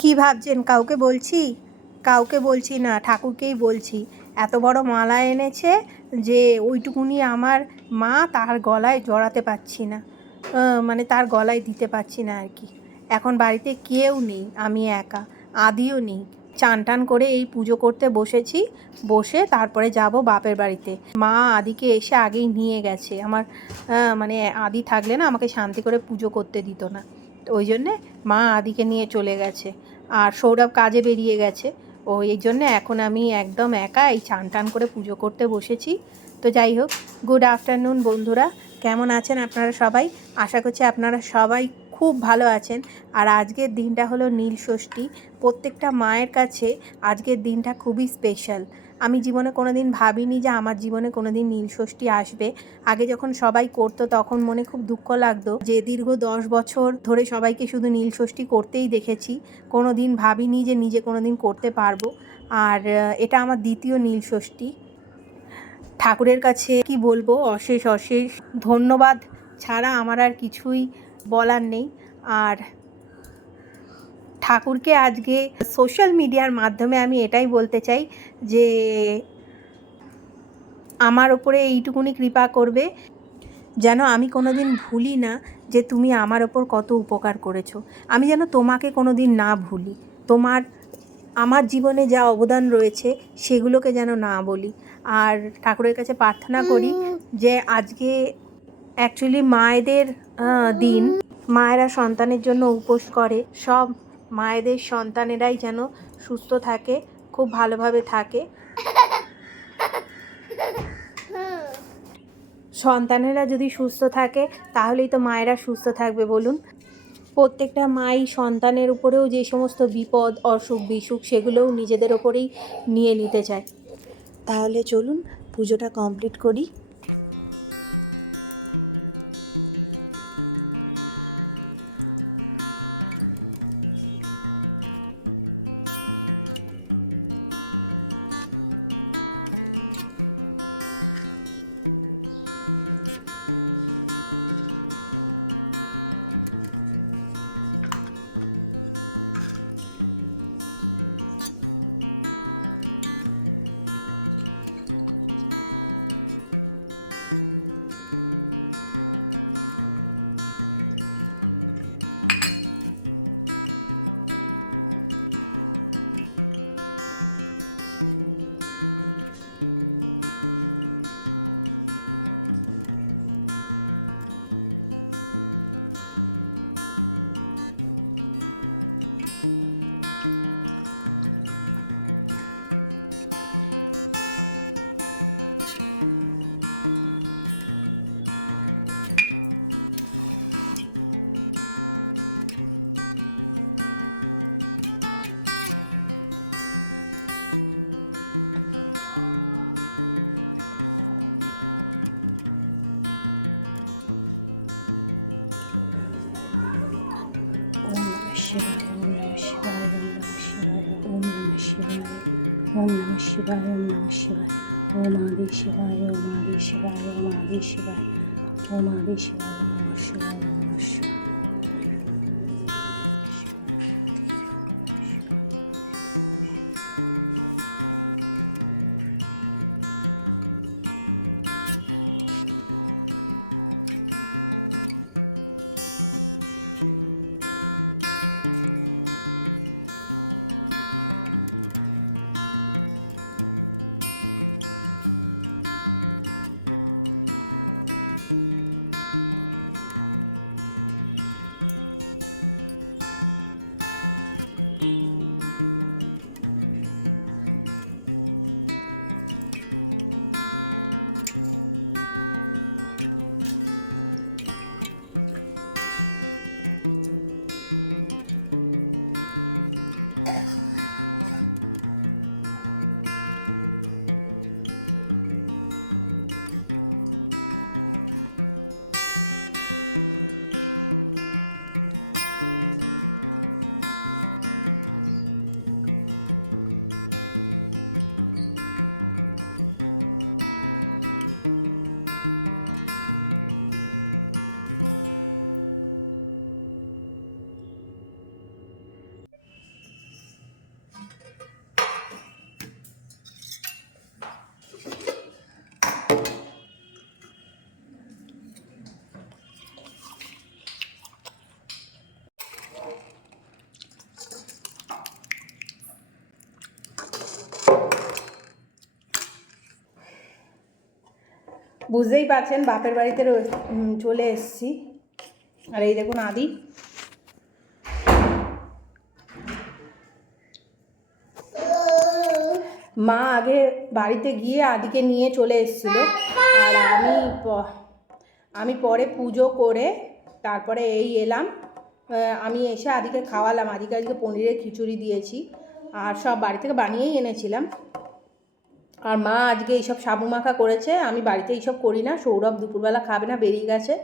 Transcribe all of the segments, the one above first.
কি ভাবছেন? কাউকে বলছি? কাউকে বলছি না, ঠাকুরকেই বলছি। এত বড় মালা এনেছে যে ওইটুকুনি আমার মা তার গলায় জড়াতে পারছি না। মানে তার গলায় দিতে পারছি না আর কি এখন বাড়িতে কেউ নেই, আমি একা, আদিও নেই। চান টান করে এই পুজো করতে বসেছি, বসে তারপরে যাব বাপের বাড়িতে। মা আদিকে এসে আগেই নিয়ে গেছে। আমার মানে আদি থাকলে না আমাকে শান্তি করে পুজো করতে দিত না। ওই জন্যে মা আদিকে নিয়ে চলে গেছে। আর সৌরভ কাজে বেরিয়ে গেছে। ও এই জন্য এখন আমি একদম একা এই চান টান করে পুজো করতে বসেছি। তো যাই হোক গুড আফটারনুন বন্ধুরা। কেমন আছেন আপনারা সবাই? আশা করছি আপনারা সবাই খুব ভালো আছেন। আর আজকের দিনটা হলো নীল ষষ্ঠী। প্রত্যেকটা মায়ের কাছে আজকের দিনটা খুবই স্পেশাল আমি জীবনে কোনো দিন ভাবিনি যে আমার জীবনে কোনো দিন নীল ষষ্ঠী আসবে। আগে যখন সবাই করতো তখন মনে খুব দুঃখ লাগতো যে দীর্ঘ দশ বছর ধরে সবাইকে শুধু নীল ষষ্ঠী করতেই দেখেছি। কোনো দিন ভাবিনি যে নিজে কোনো দিন করতে পারব। আর এটা আমার দ্বিতীয় নীলষষ্ঠী ঠাকুরের কাছে কি বলব? অশেষ অশেষ ধন্যবাদ। ছাড়া আমার আর কিছুই বলার নেই। আর ঠাকুরকে আজকে সোশ্যাল মিডিয়ার মাধ্যমে আমি এটাই বলতে চাই যে, আমার ওপরে এইটুকুনি কৃপা করবে। যেন আমি কোনো দিন ভুলি না যে তুমি আমার ওপর কত উপকার করেছ। আমি যেন তোমাকে কোনো দিন না ভুলি। তোমার, আমার জীবনে যা অবদান রয়েছে সেগুলোকে যেন না বলি। আর ঠাকুরের কাছে প্রার্থনা করি যে আজকে অ্যাকচুয়ালি মায়েদের দিন মায়েরা সন্তানের জন্য উপোস করে, সব মায়েদের সন্তানেরাই যেন সুস্থ থাকে, খুব ভালোভাবে থাকে। সন্তানেরা যদি সুস্থ থাকে, তাহলেই তো মায়েরা সুস্থ থাকবে, বলুন। প্রত্যেকটা মাই সন্তানের উপরেও যে সমস্ত বিপদ, অসুখ, বিসুখ, সেগুলোও নিজেদের ওপরেই নিয়ে নিতে চায়। তাহলে চলুন, পুজোটা কমপ্লিট করি। বুঝতেই পারছেন, বাপের বাড়িতে চলে এসেছি। আর এই দেখুন আদি। মা আগে বাড়িতে গিয়ে আদিকে নিয়ে চলে এসেছিল। আর আমি আমি পরে পুজো করে তারপরে এই এলাম। আমি এসে আদিকে খাওয়ালাম। আদিকে আজকে পনিরের খিচুড়ি দিয়েছি। আর সব বাড়ি থেকে বানিয়েই এনেছিলাম। আর মা আজকে এইসব সাবু মাখা করেছে, আমি বাড়িতে এইসব করি না, সৌরভ দুপুরবেলা খাবে না, বেরিয়ে গেছে।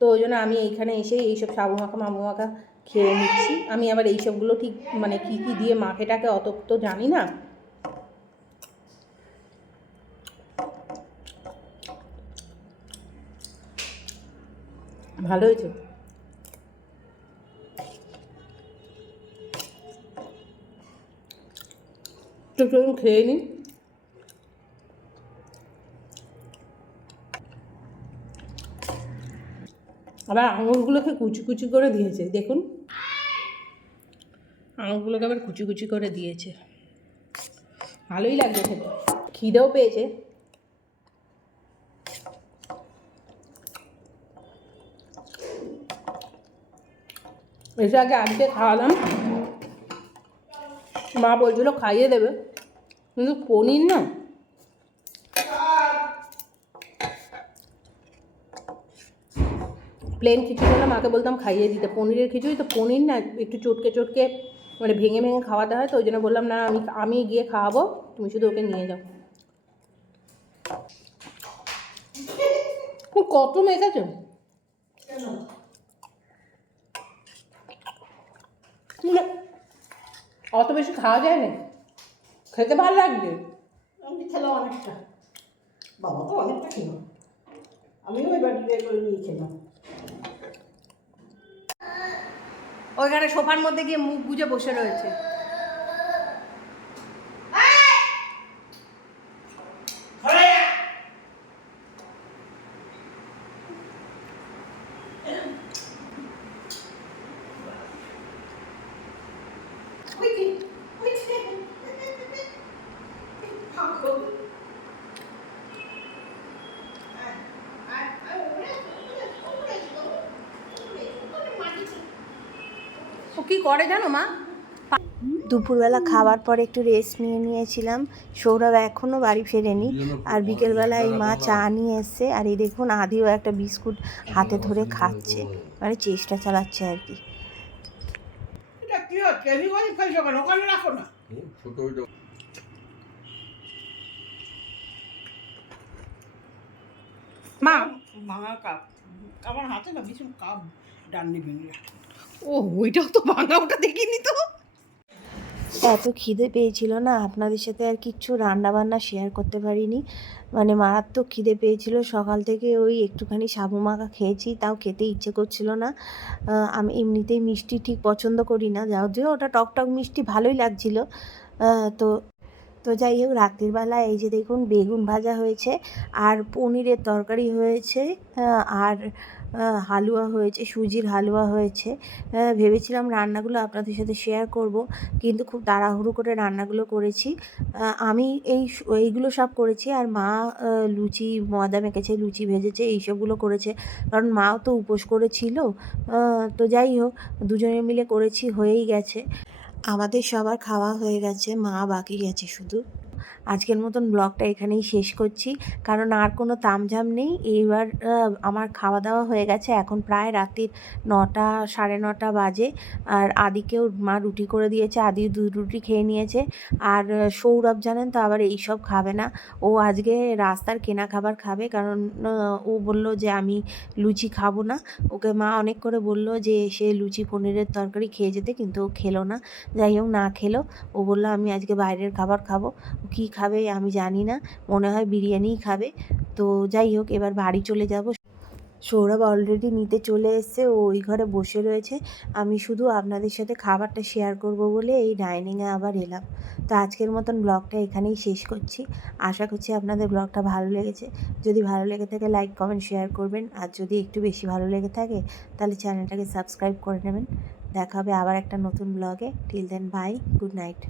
তো ওই জন্য আমি এইখানে এসেই এইসব সাবু মাখা, মামু মাখা খেয়ে নিচ্ছি। আমি আবার এইসবগুলো ঠিক মানে কী কী দিয়ে মাখেটাকে অত তো জানি না। ভালো হয়েছে? তো চলুন খেয়ে নিন। আবার আঙুরগুলোকে কুচি কুচি করে দিয়েছে, দেখুন। আঙুরগুলোকে আবার কুচি কুচি করে দিয়েছে। ভালোই লাগছে খেতে। খিদেও পেয়েছে। এসে আগে আজকে খাওয়ালাম। মা বলছিল খাইয়ে দেবে। কিন্তু পনির না প্লেন খিচুড়ি হলে মাকে বলতাম খাইয়ে দিতে। পনিরের খিচুড়ি তো পনির না, একটু চটকে চটকে মানে ভেঙে ভেঙে খাওয়াতে হয়, তো ওই জন্য বললাম, না, আমি আমি গিয়ে খাওয়াবো, তুমি শুধু ওকে নিয়ে যাও। কত মেখেছো? অত বেশি খাওয়া যায় না? খেতে ভালো লাগবে? আমি খেলাম অনেকটা। বাবা তো অনেকটা খেলাম আমিও ওই বাটি বের করে নিয়ে খেলাম। ওইখানে সোফার মধ্যে গিয়ে মুখ গুজে বসে রয়েছে ও কি করে জানো মা? দুপুরবেলা খাওয়ার পরে একটু রেস্ট নিয়ে নিয়েছিলাম। সৌরভ এখনও বাড়ি ফেরেনি। আর বিকেলবেলা এই মা চা নিয়ে এসছে। আর এই দেখুন আদিও একটা বিস্কুট হাতে ধরে খাচ্ছে। মানে চেষ্টা চালাচ্ছে আর কি। এটা কি হচ্ছে? এদিক ফেলছো কেন? ওখানে রাখো না। ছোট মা। কাপ আমার হাতে না ভীষণ কাপ ডান্ডি ভিঙে ও, ওইটাও তো ভাঙা ওটা দেখিনি তো। এত খিদে পেয়েছিল না, আপনাদের সাথে আর কিচ্ছু রান্না বান্না শেয়ার করতে পারিনি। মানে মারাত্মক খিদে পেয়েছিল, সকাল থেকে ওই একটুখানি সাবু মাখা খেয়েছি, তাও খেতে ইচ্ছে করছিল না। আমি এমনিতেই মিষ্টি ঠিক পছন্দ করি না যাও যে ওটা টক টক মিষ্টি ভালোই লাগছিল। তো তো যাই হোক, রাত্রির বেলা এই যে দেখুন, বেগুন ভাজা হয়েছে আর পনিরের তরকারি হয়েছে আর হালুয়া হয়েছে, সুজির হালুয়া হয়েছে। ভেবেছিলাম রান্নাগুলো আপনাদের সাথে শেয়ার করব, কিন্তু খুব তাড়াহুড়ো করে রান্নাগুলো করেছি। আমি এই এইগুলো সব করেছি আর মা লুচি, ময়দা মেখেছে, লুচি ভেজেছে, এইসবগুলো করেছে। কারণ মাও তো উপোস করেছিল। তো যাই হোক, দুজনে মিলে করেছি, হয়েই গেছে। আমাদের সবার খাওয়া হয়ে গেছে মা বাকি গেছে শুধু। আজকের মতন ব্লগটা এখানেই শেষ করছি। কারণ আর কোনো তামঝাম নেই। এইবার আমার খাওয়া দাওয়া হয়ে গেছে। এখন প্রায় রাত্রির নটা, সাড়ে নটা বাজে। আর আদিকেও মা রুটি করে দিয়েছে। আদি দুই রুটি খেয়ে নিয়েছে। আর সৌরভ জানেন তো, আবার এইসব খাবে না। ও আজকে রাস্তার কেনা খাবার খাবে। কারণ ও বলল যে আমি লুচি খাব না। ওকে মা অনেক করে বলল যে সে লুচি পনিরের তরকারি খেয়ে যেতে, কিন্তু ও খেলো না। যাই হোক, না খেলো। ও বলল, আমি আজকে বাইরের খাবার খাব। কী খাবে আমি জানি না। মনে হয় বিরিয়ানিই খাবে। তো যাই হোক, এবার বাড়ি চলে যাব। সৌরভ অলরেডি নিতে চলে এসছে। ও ওই ঘরে বসে রয়েছে। আমি শুধু আপনাদের সাথে খাবারটা শেয়ার করব বলে এই ডাইনিংয়ে আবার এলাম। তো আজকের মতন ব্লগটা এখানেই শেষ করছি। আশা করছি আপনাদের ব্লগটা ভালো লেগেছে। যদি ভালো লেগে থাকে লাইক কমেন্ট শেয়ার করবেন। আর যদি একটু বেশি ভালো লেগে থাকে, তাহলে চ্যানেলটাকে সাবস্ক্রাইব করে নেবেন। দেখা হবে আবার একটা নতুন ব্লগে till then bye good night